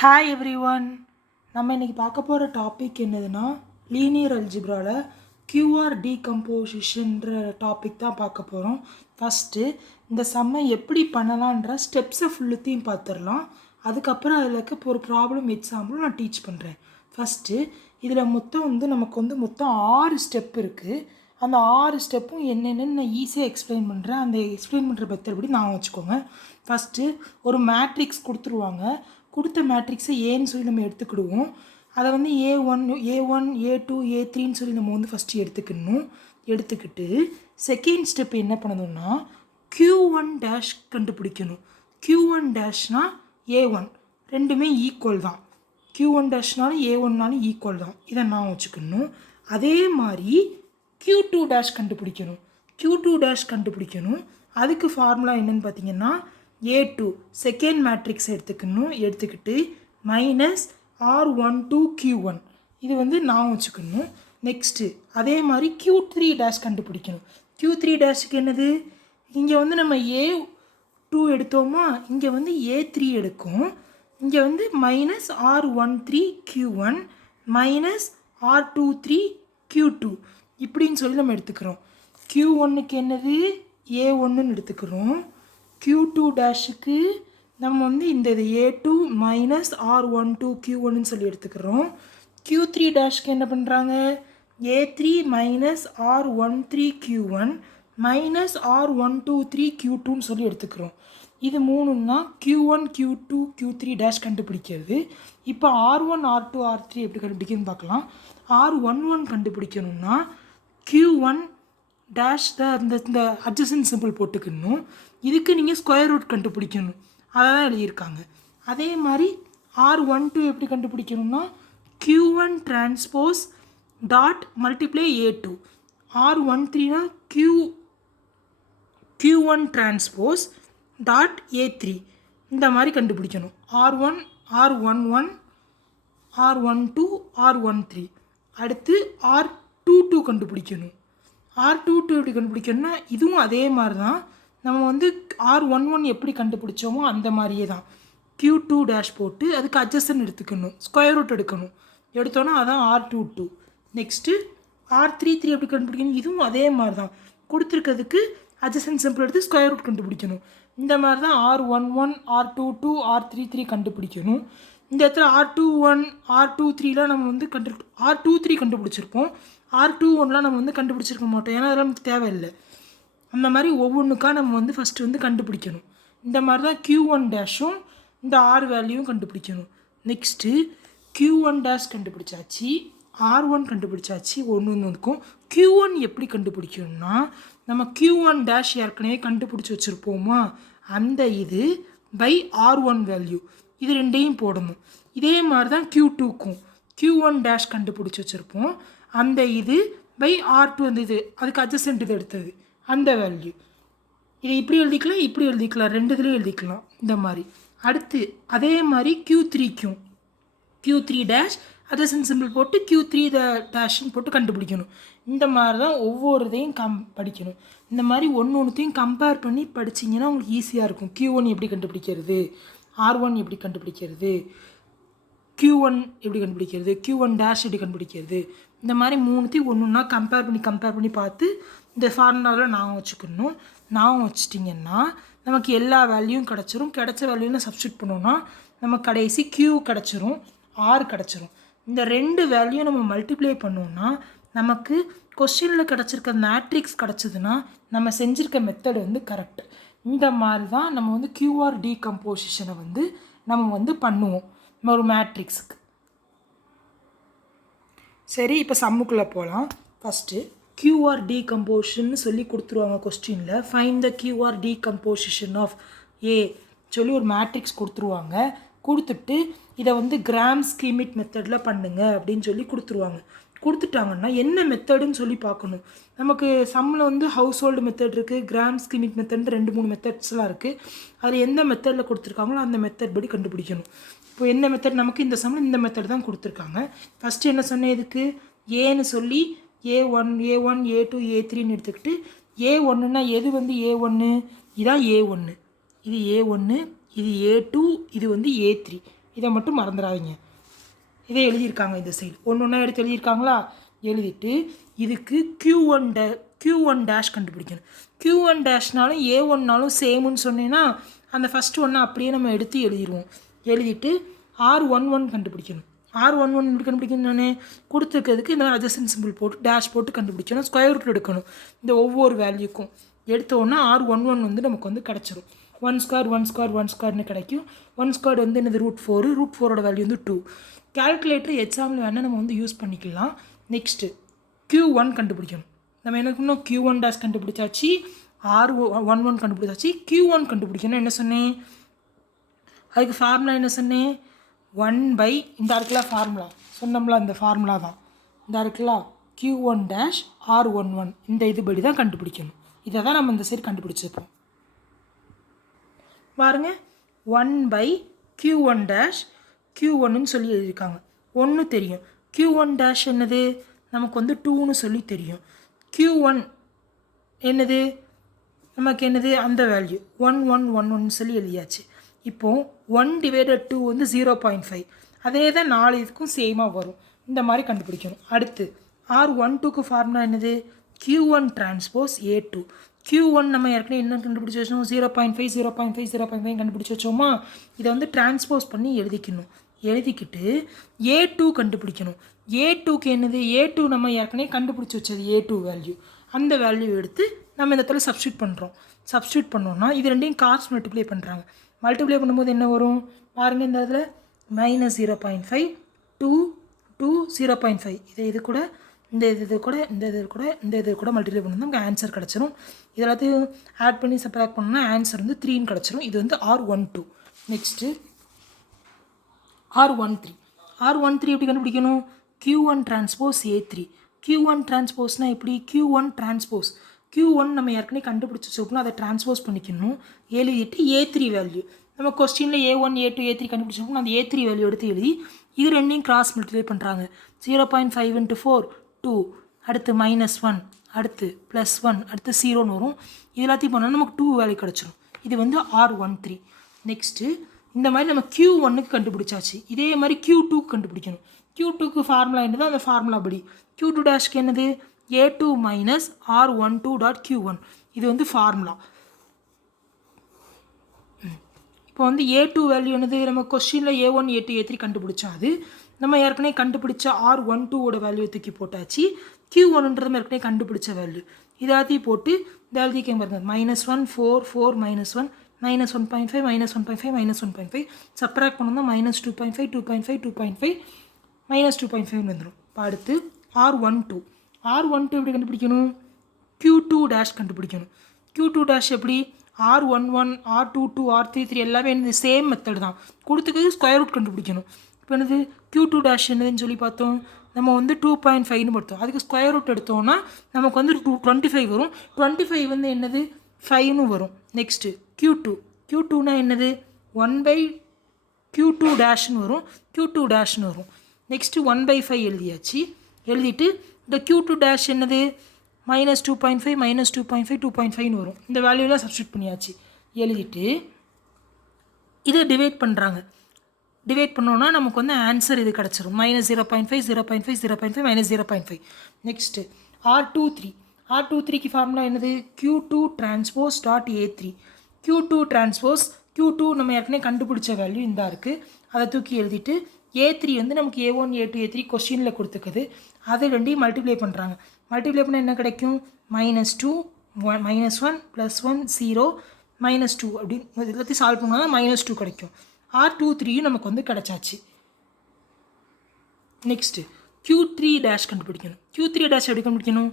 Hi every one. நம்ம இன்றைக்கி பார்க்க போகிற டாபிக் என்னதுன்னா லீனியர் அல்ஜிப்ராவில் கியூஆர் டீகம்போசிஷன்ற டாபிக் தான் பார்க்க போகிறோம். ஃபஸ்ட்டு இந்த சம்மை எப்படி பண்ணலான்ற ஸ்டெப்ஸை ஃபுல்லுத்தையும் பார்த்துடலாம். அதுக்கப்புறம் அதில் இருக்க ஒரு ப்ராப்ளம் எக்ஸாம்பிளும் நான் டீச் பண்ணுறேன். ஃபஸ்ட்டு இதில் நமக்கு மொத்தம் 6 ஸ்டெப் இருக்குது. அந்த 6 ஸ்டெப்பும் என்னென்னு நான் ஈஸியாக எக்ஸ்பிளைன் பண்ணுறேன். அந்த எக்ஸ்பிளைன் பண்ணுற மெத்தட் படி நான் வச்சுக்கோங்க. ஃபஸ்ட்டு ஒரு மேட்ரிக்ஸ் கொடுத்துருவாங்க. கொடுத்த மேட்ரிக்ஸை ஏன்னு சொல்லி நம்ம எடுத்துக்கிடுவோம். அதை வந்து A1 A2 A3ன்னு சொல்லி நம்ம ஃபஸ்ட்டு எடுத்துக்கிட்டு செகண்ட் ஸ்டெப் என்ன பண்ணணும்னா Q1 டேஷ் கண்டுபிடிக்கணும். Q1 டேஷ்னால் A1 ரெண்டுமே ஈக்குவல் தான். Q1 டேஷ்னாலும் A1னாலும் ஈக்குவல் தான். இதை நான் வச்சுக்கணும். அதே மாதிரி Q2 டேஷ் கண்டுபிடிக்கணும். அதுக்கு ஃபார்முலா என்னென்னு பார்த்தீங்கன்னா A2 செகண்ட் மேட்ரிக்ஸ் எடுத்துக்கிட்டு மைனஸ் R12 Q1 இது நான் வச்சுக்கணும். நெக்ஸ்ட்டு அதே மாதிரி Q3 டேஷ் கண்டுபிடிக்கணும். Q3 டேஷுக்கு என்னது, இங்கே நம்ம A2 எடுத்தோமா, இங்கே A3 எடுக்கும். இங்கே minus R13 Q1 minus R23 Q2 இப்படின்னு சொல்லி நம்ம எடுத்துக்கிறோம். Q1க்கு என்னது A1ன்னு எடுத்துக்கிறோம். Q2 டேஷுக்கு நம்ம இந்த A2 மைனஸ் R12 Q1ன்னு சொல்லி எடுத்துக்கிறோம். Q3 டேஷ்க்கு என்ன பண்ணுறாங்க, A3 minus R13 Q1 minus R123 Q2ன்னு சொல்லி எடுத்துக்கிறோம். இது மூணுன்னா Q1 Q2 Q3 டேஷ் கண்டுபிடிக்கிறது. இப்போ R1 R2 R3 எப்படி கண்டுபிடிக்கணும்னு பார்க்கலாம். R11 கண்டுபிடிக்கணும்னா Q1 டேஷ் இந்த அட்ஜசன்ட் சிம்பிள் போட்டுக்கணும். இதுக்கு நீங்கள் ஸ்கொயர் ரூட் கண்டுபிடிக்கணும். அதை தான் எழுதியிருக்காங்க. அதே மாதிரி R12 எப்படி கண்டுபிடிக்கணும்னா Q1 transpose dot multiply A2. R13னா Q1 transpose dot A3 இந்த மாதிரி கண்டுபிடிக்கணும். R1 R11 R12 R13. அடுத்து R22 கண்டுபிடிக்கணும். R22 எப்படி கண்டுபிடிக்கணும்னா இதுவும் அதே மாதிரி தான். நம்ம R11 எப்படி கண்டுபிடிச்சோமோ அந்த மாதிரியே தான். Q2 டேஷ் போட்டு அதுக்கு அட்ஜசன்ட் எடுத்துக்கணும், ஸ்கொயர் ரூட் எடுத்தோன்னா அதான் R22. நெக்ஸ்ட்டு R33 எப்படி கண்டுபிடிக்கணும், இதுவும் அதே மாதிரி தான். கொடுத்துருக்கிறதுக்கு அட்ஜசன்ட் சிம்பிள் எடுத்து ஸ்கொயர் ரூட் கண்டுபிடிக்கணும். இந்த மாதிரி தான் R11 R22 R33 கண்டுபிடிக்கணும். இந்த இடத்துல R21 R23லாம் நம்ம R23 கண்டுபிடிச்சிருப்போம். R21லாம் நம்ம கண்டுபிடிச்சிருக்க மாட்டோம், ஏன்னா அதெல்லாம் நமக்கு தேவையில்லை. அந்த மாதிரி ஒவ்வொன்றுக்கா நம்ம ஃபஸ்ட்டு கண்டுபிடிக்கணும். இந்த மாதிரி தான் Q1 டேஷும் இந்த R வேல்யூவும் கண்டுபிடிக்கணும். நெக்ஸ்ட்டு Q1 டேஷ் கண்டுபிடிச்சாச்சு, R1 கண்டுபிடிச்சாச்சு. ஒன்றுக்கும் Q1 எப்படி கண்டுபிடிக்கணும்னா நம்ம Q1 டேஷ் ஏற்கனவே கண்டுபிடிச்சி வச்சுருப்போமா, அந்த இது பை R1 வேல்யூ இது ரெண்டையும் போடணும். இதே மாதிரி தான் Q2க்கும் Q1 டேஷ் கண்டுபிடிச்சி வச்சுருப்போம், அந்த இது பை R2 அந்த இது அதுக்கு அட்ஜசன்ட் இது எடுத்தது அந்த வேல்யூ. இதை இப்படி எழுதிக்கலாம் ரெண்டு இதுலேயும் எழுதிக்கலாம் இந்த மாதிரி. அடுத்து அதே மாதிரி Q3 டேஷ் அட்ஜசன்ட் சிம்பிள் போட்டு Q3 டேஷ்ன்னு போட்டு கண்டுபிடிக்கணும். இந்த மாதிரி தான் ஒவ்வொரு இதையும் படிக்கணும். இந்த மாதிரி ஒன்றுத்தையும் கம்பேர் பண்ணி படிச்சிங்கன்னா உங்களுக்கு ஈஸியாக இருக்கும். Q1 எப்படி கண்டுபிடிக்கிறது, R1 எப்படி கண்டுபிடிக்கிறது, Q1 எப்படி கண்டுபிடிக்கிறது, Q1 டேஷ் எப்படி கண்டுபிடிக்கிறது, இந்த மாதிரி மூணுத்தையும் ஒன்றுன்னா கம்பேர் பண்ணி பார்த்து இந்த ஃபார்முலாவில் ஞாபகம் வச்சுக்கணும். ஞாபகம் வச்சிட்டிங்கன்னா நமக்கு எல்லா வேல்யூவும் கிடச்சிரும். கிடைச்ச வேல்யூவில் சப்ஸ்டியூட் பண்ணோன்னா நமக்கு கடைசி Q கிடச்சிரும், R கிடச்சிரும். இந்த ரெண்டு வேல்யூ நம்ம மல்டிப்ளை பண்ணோன்னா நமக்கு கொஸ்டினில் கிடச்சிருக்க மேட்ரிக்ஸ் கிடச்சிதுன்னா நம்ம செஞ்சுருக்க மெத்தடு கரெக்ட். இந்த மாதிரி தான் நம்ம QR டீகம்போசிஷனை நம்ம பண்ணுவோம் ஒரு மேட்ரிக்ஸுக்கு. சரி, இப்போ சம்முக்குள்ளே போகலாம். ஃபஸ்ட்டு QR டீகம்போசிஷன் சொல்லி கொடுத்துருவாங்க கொஸ்டினில். Find the QR decomposition of A சொல்லி ஒரு மேட்ரிக்ஸ் கொடுத்துருவாங்க. கொடுத்துட்டு இதை கிராம் ஸ்கீமிட் மெத்தடில் பண்ணுங்க அப்படின்னு சொல்லி கொடுத்துட்டாங்கன்னா என்ன மெத்தடுன்னு சொல்லி பார்க்கணும். நமக்கு சம்மில் ஹவுஸ் ஹோல்டு மெத்தட் இருக்குது, கிராம் ஸ்கீமிட் மெத்தட் 2-3 மெத்தட்ஸ்லாம் இருக்குது. அதில் எந்த மெத்தடில் கொடுத்துருக்காங்களோ அந்த மெத்தட் படி கண்டுபிடிக்கணும். இப்போ என்ன மெத்தட், நமக்கு இந்த சம்மில் இந்த மெத்தட் தான் கொடுத்துருக்காங்க. ஃபஸ்ட்டு என்ன சொன்னேன், இதுக்கு ஏன்னு சொல்லி A1 A2 A3ன்னு எடுத்துக்கிட்டு A1ன்னா எது A1, இதான் A1, இது A1, இது A2, இது A3. இதை மட்டும் மறந்துடாதீங்க. இதை எழுதியிருக்காங்க இந்த சைடு ஒன்று ஒன்றா எடுத்து எழுதியிருக்காங்களா? எழுதிட்டு இதுக்கு Q1 டேஷ் கண்டுபிடிக்கணும். Q1 டேஷ்னாலும் A1னாலும் சேமுன்னு சொன்னேன்னா அந்த ஃபஸ்ட்டு ஒன்று அப்படியே நம்ம எடுத்து எழுதிடுவோம். எழுதிட்டு R11 கண்டுபிடிக்கணும். R11 இப்படி கண்டுபிடிக்கணும். நான் கொடுத்துருக்கிறதுக்கு இந்த அட்ஜசன்ட் சிம்பிள் போட்டு டேஷ் போட்டு கண்டுபிடிக்கணும். ஸ்கொயர் ரூட் எடுக்கணும் இந்த ஒவ்வொரு வேல்யூக்கும். எடுத்தோன்னா R11 வந்து நமக்கு வந்து கிடச்சிரும். 1 ஸ்கொயர் 1 ஸ்கொயர் 1 ஸ்கொயர்னு கிடைக்கும். 1 ஸ்கொயர் வந்து என்னது √4. √4ஓட வேல்யூ வந்து 2. கேல்குலேட்டர் எக்ஸாம்பிள் வேணால் நம்ம வந்து யூஸ் பண்ணிக்கலாம். நெக்ஸ்ட்டு Q1 கண்டுபிடிக்கணும். நம்ம என்ன பண்ணோம்? Q1 டேஷ் கண்டுபிடிச்சாச்சு, R11 கண்டுபிடிச்சாச்சு. Q1 கண்டுபிடிக்கணும். என்ன சொன்னேன்? அதுக்கு ஃபார்முலா என்ன சொன்னேன்? 1 இந்த இருக்கலாம் ஃபார்முலா சொன்னோம்ல, அந்த ஃபார்முலா தான் இந்த இருக்கலாம். Q1 டேஷ் R11 இந்த இதுபடி தான் கண்டுபிடிக்கணும். இதை தான் நம்ம இந்த சைடு கண்டுபிடிச்சிருப்போம். பாருங்க, 1 Q1 டேஷ் Q1ன்னு சொல்லி எழுதியிருக்காங்க. 1 தெரியும். Q1 டேஷ் என்னது? நமக்கு வந்து 2ன்னு சொல்லி தெரியும். Q1 என்னது? நமக்கு என்னது? அந்த வேல்யூ 1111 சொல்லி எழுதியாச்சு. இப்போது 1/2 வந்து 0.5. அதே தான் 4 இதுக்கும் சேமாக வரும். இந்த மாதிரி கண்டுபிடிக்கணும். அடுத்து R12க்கு ஃபார்முலா என்னது? Q1 transpose A2. Q1 நம்ம ஏற்கனவே என்ன கண்டுபிடிச்சி வச்சோம்? 0.5 0.5 0.5 கண்டுபிடிச்சி வச்சோமா? இதை வந்து டிரான்ஸ்போஸ் பண்ணி எழுதிக்கணும். எழுதிக்கிட்டு A2 கண்டுபிடிக்கணும். A2க்கு என்னது? A2 நம்ம ஏற்கனவே கண்டுபிடிச்சி வச்சது A2 வேல்யூ. அந்த வேல்யூ எடுத்து நம்ம இந்த இடத்துல சப்ஸ்டியூட் பண்ணுறோம். சப்ஸ்டியூட் பண்ணோன்னா இது ரெண்டையும் காஸ் மல்டிப்ளை பண்ணுறாங்க. மல்டிப்ளை பண்ணும்போது என்ன வரும் பாருங்கள்? இந்த இடத்துல -0.5 2 2 0.5 இது கூட இது கூட மல்டிப்ளை பண்ணணும். நமக்கு ஆன்சர் கிடச்சிரும். இது எல்லாத்தையும் ஆட் பண்ணி சப்ராக்ட் பண்ணோம்னா ஆன்சர் வந்து 3ன்னு கிடச்சிரும். இது வந்து R12. நெக்ஸ்ட்டு R13 எப்படி கண்டுபிடிக்கணும்? Q1 transpose A3. Q1 டிரான்ஸ்போஸ்னால் எப்படி? Q1 டிரான்ஸ்போஸ் Q1 நம்ம ஏற்கனவே கண்டுபிடிச்சி வச்சுக்கணும். அதை டிரான்ஸ்போஸ் பண்ணிக்கணும். எழுதிட்டு A3 வேல்யூ நம்ம கொஸ்டினில் A1 A2 A3 கண்டுபிடிச்சிருக்கோம். அந்த A3 வேல்யூ எடுத்து எழுதி இது ரெண்டையும் கிராஸ் மல்டிப்ளை பண்ணுறாங்க. 0.5 × 4 2, அடுத்து -1, அடுத்து +1, அடுத்து 0ன்னு வரும். இது எல்லாத்தையும் பண்ணால் நமக்கு 2 வேல்யூ கிடச்சிரும். இது வந்து R13. நெக்ஸ்ட்டு இந்த மாதிரி நம்ம Q1க்கு கண்டுபிடிச்சாச்சு. இதே மாதிரி Q2க்கு கண்டுபிடிக்கணும். Q2க்கு ஃபார்முலா என்னது? அந்த ஃபார்முலா படி Q2 டேஷ்க்கு என்னது? A2 - R12.Q1. இது வந்து ஃபார்முலா. இப்போ வந்து A2 வேல்யூ என்னது? நம்ம கொஸ்டினில் A1 A2 A3 கண்டுபிடிச்சோம். அது நம்ம ஏற்கனவே கண்டுபிடிச்ச R12ஓட வேல்யூ தூக்கி போட்டாச்சு. Q1ன்றது நம்ம ஏற்கனவே கண்டுபிடிச்ச வேல்யூ. இது எல்லாத்தையும் போட்டு இந்த எல்லாத்தையும் பாருங்க. -1 4 4 -1 -1.5 -1.5 -1.5 சப்ராக்ட் பண்ணோம்னா -2.5 2.5 2.5 -2.5 வந்துடும். இப்போ அடுத்து R12 எப்படி கண்டுபிடிக்கணும்? Q2 டேஷ் கண்டுபிடிக்கணும். Q2 டேஷ் எப்படி? R11 R22 R33 எல்லாமே என்னது? சேம் மெத்தட் தான். கொடுத்துக்கிறது ஸ்கொயர் ரூட் கண்டுபிடிக்கணும். இப்போ என்னது? Q2 டேஷ் என்னதுன்னு சொல்லி பார்த்தோம். நம்ம வந்து 2.5ன்னு பார்த்தோம். அதுக்கு ஸ்கொயர் ரூட் எடுத்தோம்னா நமக்கு வந்து 25 வரும். 25 வந்து என்னது? 5ன்னு வரும். நெக்ஸ்ட்டு Q2னா என்னது? 1/Q2 டேஷ்னு வரும். Q2 டேஷ்னு வரும். நெக்ஸ்ட்டு 1/5 எழுதியாச்சு. எழுதிட்டு இந்த Q2 டேஷ் என்னது? -2.5 -2.5 2.5ன்னு வரும். இந்த வேல்யூலாம் சப்ஸ்டியூட் பண்ணியாச்சு. எழுதிட்டு இதை டிவைட் பண்ணுறாங்க. டிவைட் பண்ணோன்னா நமக்கு வந்து ஆன்சர் இது கிடச்சிரும். -0.5 0.5 0.5 -0.5. நெக்ஸ்ட்டு R23க்கு ஃபார்முலா என்னது? Q2 transpose .A3. Q2 transpose Q2 நம்ம ஏற்கனவே கண்டுபிடிச்ச வேல்யூ இந்த இருக்குது. அதை தூக்கி எழுதிட்டு A3 வந்து நமக்கு A1 A2 A3 கொஸ்டினில் கொடுத்துக்குது. அதை ரெண்டையும் மல்டிப்ளை பண்ணுறாங்க. மல்டிப்ளை பண்ணால் என்ன கிடைக்கும்? -2 -1 +1 0 -2 அப்படின்னு எல்லாத்தையும் சால்வ் பண்ணால் -2 கிடைக்கும். R23யும் நமக்கு வந்து கிடச்சாச்சு. நெக்ஸ்ட்டு Q3 டேஷ் கண்டுபிடிக்கணும். Q3 டேஷ் எப்படி கண்டுபிடிக்கணும்?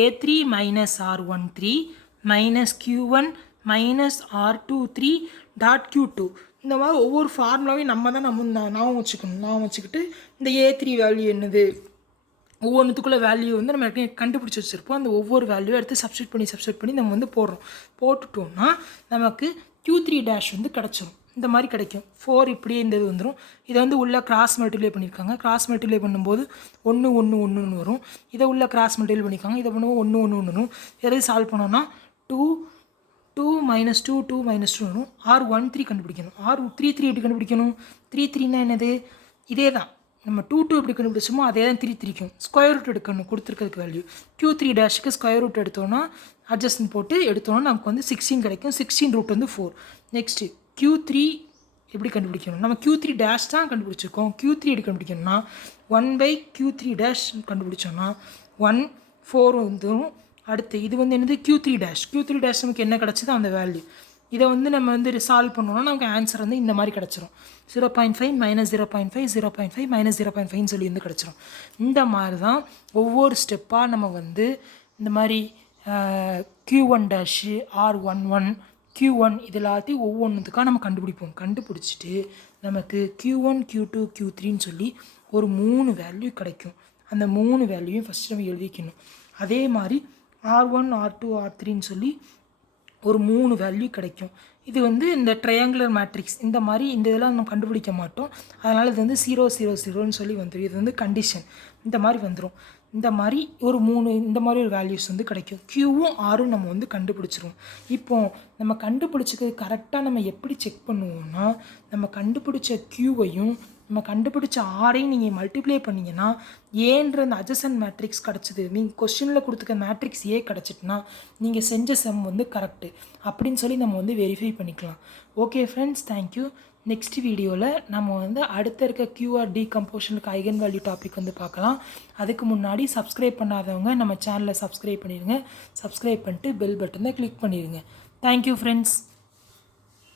A3 - R13 -Q1 -R23.Q2. இந்த மாதிரி ஒவ்வொரு ஃபார்முலாவையும் நம்ம தான் ஞாபகம் வச்சுக்கணும். ஞாபகம் வச்சுக்கிட்டு இந்த A3 வேல்யூ என்னது? ஒவ்வொன்றுத்துக்குள்ள வேல்யூ வந்து நம்ம கண்டுபிடிச்சி வச்சுருப்போம். அந்த ஒவ்வொரு வேல்யூவை எடுத்து சப்ஸ்டியூட் பண்ணி நம்ம வந்து போடுறோம். போட்டுட்டோம்னா நமக்கு Q3 டேஷ் வந்து கிடச்சிரும். இந்த மாதிரி கிடைக்கும். 4 இப்படியே இந்த இது வந்துடும். இதை வந்து உள்ளே கிராஸ் மல்டிப்ளை பண்ணியிருக்காங்க. கிராஸ் மல்டிப்ளை பண்ணும்போது 1 1 1ன்னு வரும். இதை உள்ளே கிராஸ் மல்டிப்ளை பண்ணியிருக்காங்க. இதை பண்ணும்போது 1 1 1 வரும். எதாவது சால்வ் பண்ணோன்னா 2 2 -2 2 -2 வரும். R13 கண்டுபிடிக்கணும். R33 எப்படி கண்டுபிடிக்கணும்? 33னா என்னது? இதே தான் நம்ம 2 எப்படி கண்டுபிடிச்சோமோ அதே தான் 33க்கும் ஸ்கொயர் ரூட் எடுக்கணும் கொடுத்துருக்கிறதுக்கு வேல்யூ. Q3 டேஷுக்கு ஸ்கொயர் ரூட் எடுத்தோன்னா அட்ஜஸ்ட்மெண்ட் போட்டு எடுத்தோன்னா நமக்கு வந்து 16 கிடைக்கும். 16 ரூட் வந்து 4. நெக்ஸ்ட்டு Q3 எப்படி கண்டுபிடிக்கணும்? நம்ம Q3 டேஷ் தான் கண்டுபிடிச்சிருக்கோம். Q3 எப்படி கண்டுபிடிக்கணும்னா 1/Q3 டேஷ் கண்டுபிடிச்சோன்னா 1 4 வந்துடும். அடுத்து இது வந்து என்னது? Q3 dash. Q3 டேஷ் நமக்கு என்ன கிடச்சிதோ அந்த வேல்யூ. இதை வந்து நம்ம வந்து சால்வ் பண்ணோன்னா நமக்கு ஆன்சர் வந்து இந்த மாதிரி கிடச்சிரும். 0.5 -0.5 0.5 -0.5ன்னு சொல்லி வந்து கிடச்சிரும். இந்த மாதிரி தான் ஒவ்வொரு ஸ்டெப்பாக நம்ம வந்து இந்த மாதிரி Q1 டேஷு R11 Q1 இது எல்லாத்தையும் ஒவ்வொன்றுத்துக்காக நம்ம கண்டுபிடிப்போம். கண்டுபிடிச்சிட்டு நமக்கு Q1 Q2 Q3ன்னு சொல்லி ஒரு 3 வேல்யூ கிடைக்கும். அந்த 3 வேல்யூயும் ஃபஸ்ட்டு நம்ம எழுதிக்கணும். அதே மாதிரி R1 R2 R3ன்னு சொல்லி ஒரு 3 வேல்யூ கிடைக்கும். இது வந்து இந்த ட்ரையாங்குலர் மேட்ரிக்ஸ் இந்த மாதிரி இந்த இதெல்லாம் நம்ம கண்டுபிடிக்க மாட்டோம். அதனால் இது வந்து 0 0 0ன்னு சொல்லி வந்துடும். இது வந்து கண்டிஷன் இந்த மாதிரி வந்துடும். இந்த மாதிரி ஒரு 3 இந்த மாதிரி ஒரு வேல்யூஸ் வந்து கிடைக்கும். Qவும் Rவும் நம்ம வந்து கண்டுபிடிச்சிருவோம். இப்போது நம்ம கண்டுபிடிச்சது கரெக்டாக நம்ம எப்படி செக் பண்ணுவோம்னா நம்ம கண்டுபிடிச்ச Qவையும் நம்ம கண்டுபிடிச்ச ஆரையும் நீங்கள் மல்டிப்ளை பண்ணிங்கன்னா ஏன்ற அந்த அட்ஜசன்ட் மேட்ரிக்ஸ் கிடச்சிது. நீங்கள் கொஸ்டினில் கொடுத்துக்க மேட்ரிக்ஸ் ஏ கிடச்சிட்டுனா நீங்கள் செஞ்ச சம் வந்து கரெக்டு அப்படின்னு சொல்லி நம்ம வந்து வெரிஃபை பண்ணிக்கலாம். Okay friends, thank you. நெக்ஸ்ட் வீடியோவில் நம்ம வந்து அடுத்த இருக்க கியூஆர் டீகம்போஷனுக்கு ஐகன் வேல்யூ டாபிக் வந்து பார்க்கலாம். அதுக்கு முன்னாடி சப்ஸ்கிரைப் பண்ணாதவங்க நம்ம சேனலை சப்ஸ்கிரைப் பண்ணிடுங்க. சப்ஸ்கிரைப் பண்ணிட்டு பெல் பட்டனை கிளிக் பண்ணிடுங்க. Thank you friends.